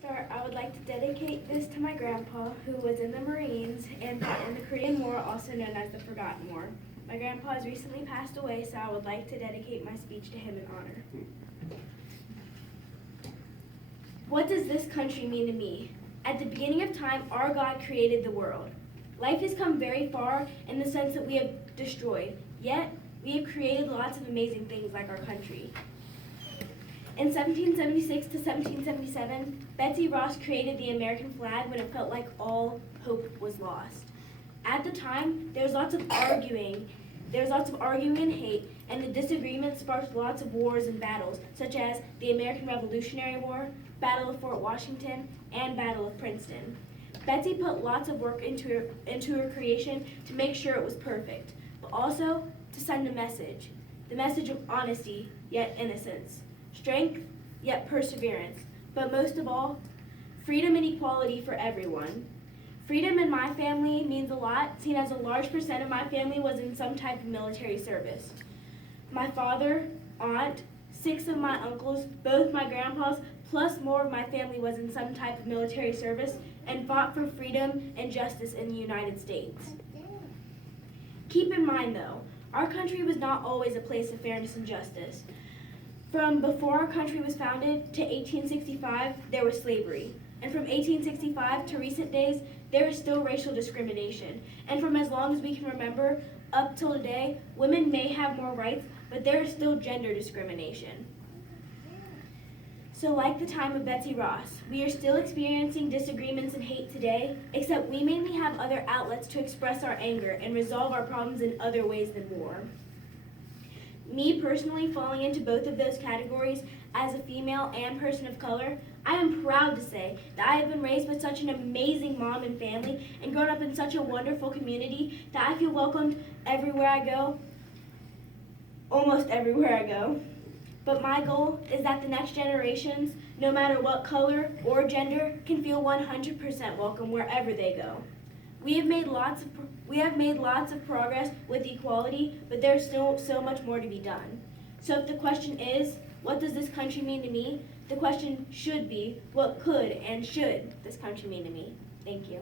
start, I would like to dedicate this to my grandpa, who was in the Marines and fought in the Korean War, also known as the Forgotten War. My grandpa has recently passed away, so I would like to dedicate my speech to him in honor. What does this country mean to me? At the beginning of time, our God created the world. Life has come very far in the sense that we have destroyed, yet we have created lots of amazing things like our country. In 1776 to 1777, Betsy Ross created the American flag when it felt like all hope was lost. At the time, there was lots of arguing and hate, and the disagreements sparked lots of wars and battles, such as the American Revolutionary War, Battle of Fort Washington, and Battle of Princeton. Betsy put lots of work into her creation to make sure it was perfect, but also to send a message, the message of honesty, yet innocence, strength, yet perseverance, but most of all, freedom and equality for everyone. Freedom in my family means a lot, seeing as a large percent of my family was in some type of military service. My father, aunt, 6 of my uncles, both my grandpas, plus more of my family was in some type of military service and fought for freedom and justice in the United States. Keep in mind though, our country was not always a place of fairness and justice. From before our country was founded to 1865, there was slavery. And from 1865 to recent days, there is still racial discrimination. And from as long as we can remember, up till today, women may have more rights, but there is still gender discrimination. So like the time of Betsy Ross, we are still experiencing disagreements and hate today, except we mainly have other outlets to express our anger and resolve our problems in other ways than war. Me personally falling into both of those categories as a female and person of color, I am proud to say that I have been raised with such an amazing mom and family and grown up in such a wonderful community that I feel welcomed everywhere I go, almost everywhere I go. But my goal is that the next generations, no matter what color or gender, can feel 100% welcome wherever they go. We have made lots of progress with equality, but there's still so much more to be done. So if the question is, what does this country mean to me? The question should be, what could and should this country mean to me? Thank you.